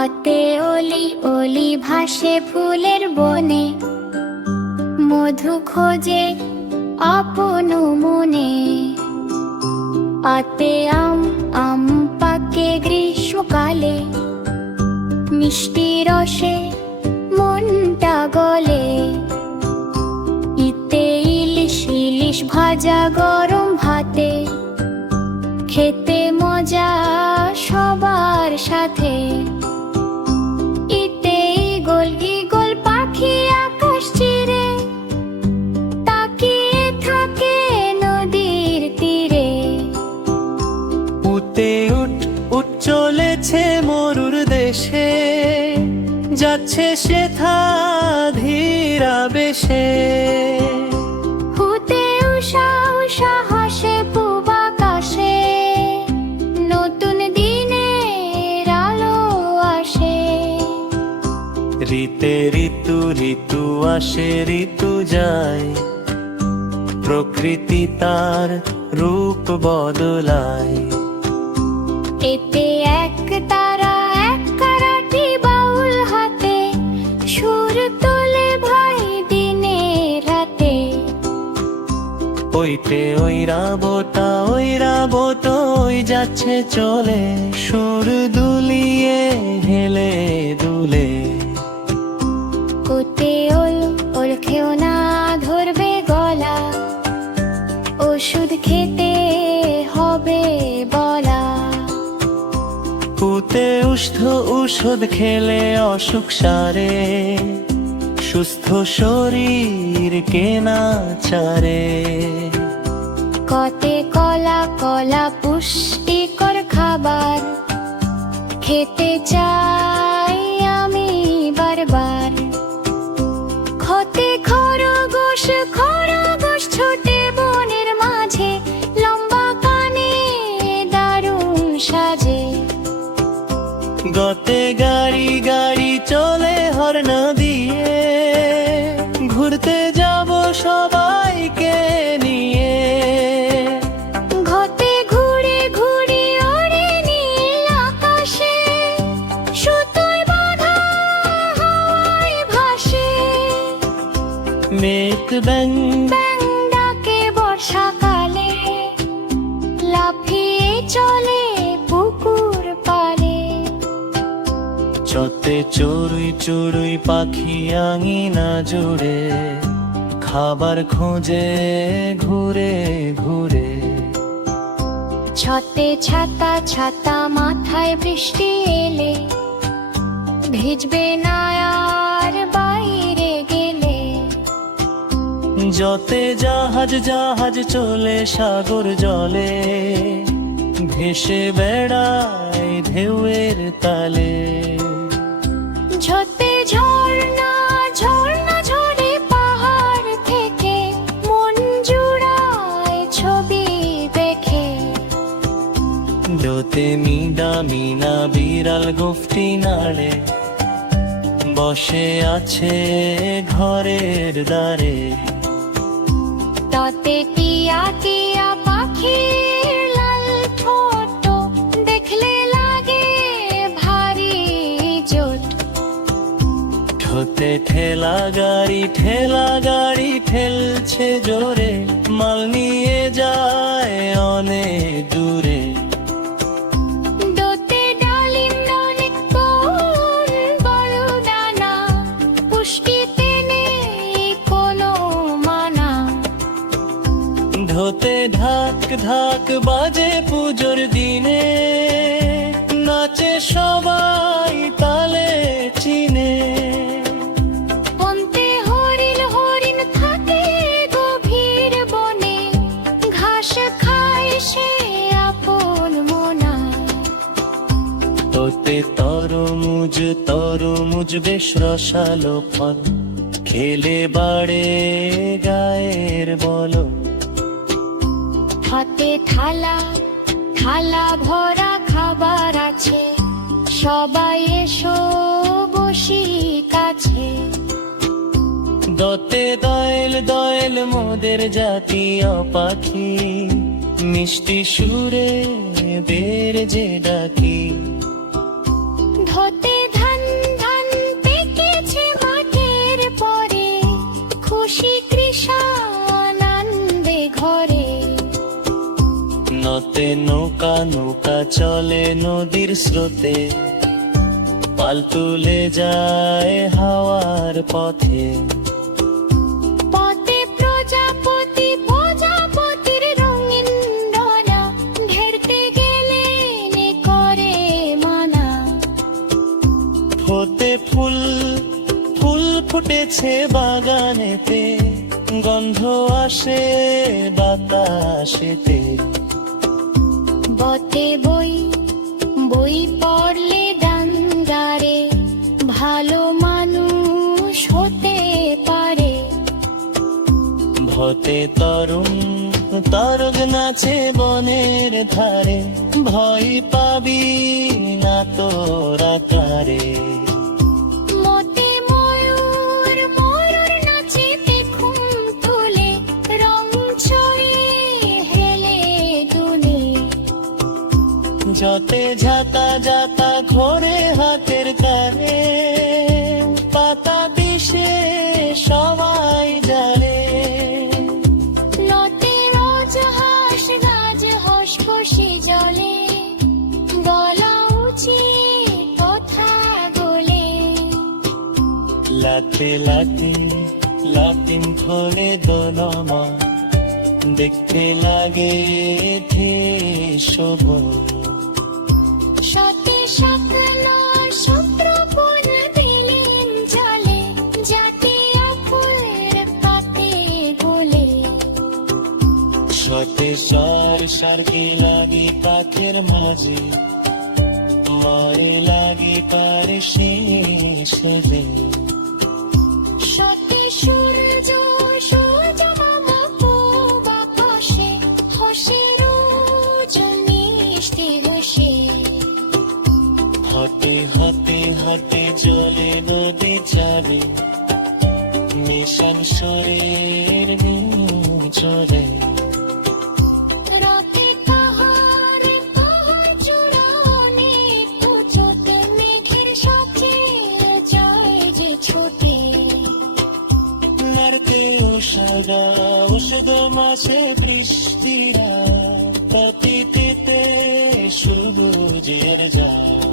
অতে অলি অলি ভাসে ফুলের বনে, মধু খোঁজে আপন মনে। আতে আম পাকে গ্রীষ্মকালে, মিষ্টি রসে মনটা গলে। ইতে ইলিশ ইলিশ ভাজা গরম ভাতে, খেতে মজা সবার সাথে। ইতে ঈগল ঈগল পাখি আকাশ চিরে, তাকিয়ে থাকে নদীর তীরে। উতে উঠ উঠ চলেছে মরুর দেশে, যাচ্ছে সেথা ধীরা বেশে। হুতে উষা উষা হাসে পূব আকাশে, নতুন দিনের আলো আসে। ঋতে ঋতু ঋতু আসে ঋতু যায়, প্রকৃতি তার রূপ বদলায়। এতে এক তারা এক কারাটি বাউল হাতে, সুর তোলে ভাই দিনে রাতে। ওইতে ওই রাবত ওই যাচ্ছে চলে, সুর দুলিয়ে হেলে দুলে। কোতে ওল ওল খেও না ধরবে গলা, ওষুধ খেতে হবে বলা। পুতে ঔষধ খেলে অসুখ সারে, সুস্থ শরীর কেনা ছাড়ে। কতে কলা কলা পুষ্টিকর খাবার, খেতে চাই আমি বারবার। খতে খরগোশ খরগোশ ছোটে বনের মাঝে, লম্বা কানে দারুণ সাজে। গতে গাড়ি গাড়ি চলে হর্ন দিয়ে, ঘুরতে যাব সবাইকে নিয়ে। ঘতে ঘুরে ঘুরে ওড়ে নীল আকাশে, সুতোয় বাঁধা হাওয়ায় ভাসে। মেঘ ব্যাং ব্যাং ডাকে বর্ষাকালে, লাফিয়ে চলে পুকুর পাড়ে। চতে চড়ুই চড়ুই পাখি আঙিনা জুড়ে, খাবার খোঁজে ঘুরে ঘুরে। ছতে ছাতা ছাতা মাথায় বৃষ্টি এলে, ভিজবে না আর বাইরে গেলে। যতে জাহাজ জাহাজ চলে সাগর জলে, ভেসে বেড়ায় ঢেউয়ের তালে। ঝতে ঝর্ণা ঝর্ণা ঝরে পাহাড় থেকে, মন জুড়ায় ছবি দেখে। দোতে মিনা মিনা বিড়াল গুফটি নাড়ে, বসে আছে ঘরের দ্বারে। ততে টিয়া টিয়া পাখির লাল ঠোঁট, দেখলে লাগে ভারী জোট। ঠোঁতে ঠেলা গাড়ি ঠেলছে জোরে, মাল নিয়ে যায় অনেক দূরে। দোতে ডালিম অনেক কোন বড় দানা, পুষ্টিতে নেই কোনো মানা। ধোতে ঢাক ঢাক বাজে পুজোর দিনে, নাচে সবাই তালে চিনে। পন্তে হরিণ হরিণ থাকে গভীর বনে, ঘাস খায় সে আপন মনায়। তোতে তরমুজ বেশ রসালো ফল, খেলে বাড়ে গায়ের বলো। হাতে থালা থালা ভরা খাবার আছে, সবাই এসো বসি কাছে। দতে দয়েল দয়েল মোদের জাতীয় পাখি, মিষ্টি সুরে দের যে ডাকি। ধতে নৌকা নৌকা চলে নদীর স্রোতে, পাল তুলে যায় হাওয়ার পথে। পথে প্রজাপতি প্রজাপতির রঙিন ডনা, ঘেরতে গেলে নে করে মানা। হতে ফুল ফুল ফুটেছে বাগানেতে, গন্ধ আসে বাতাসেতে। বতে বই বই পড়লে ডাঙ্গারে, ভালো মানুষ হতে পারে। ভতে তরুণ তরগ নাচে বনের ধারে, ভয় পাবি না তোরা কারে। মতে ময়ূর ময়ূর নাচে পেখম তুলে, রং ছড়ে হেলে দুলে। যতে ঝাতা যাতা ঘোরে হাতের তারে, পাতা দিশে সবাই জানে। নতে রোজ হাঁস গাছ হস খুশি জলে, গলা উচিত কথা বলে। লাতে লাতে লাটিম ধরে দোলমা, দেখতে লাগে থে শোভন। সতে শাকলা শুক্রপুর দিলেন চলে, যাতে অপুর পাতে গোলে। সতে সার সারকে লাগে পাথের মাঝে, মরে লাগে তার শেষ রে। সতে সূর্য সূর্য মামা পূব আকাশে, হসে রোজ মিষ্টি হেসে। হতে হতে হতে জলে নদী যাবে, মিশন শরীর চলে। রাতে পাহাড় পাহাড় চূড়া অনেক উঁচুতে, মেঘের সাথে যায় যে ছোটে। নারতে উষাদা উষদ মাসে বৃষ্টিরা, অতীতে সূর্যের যায়।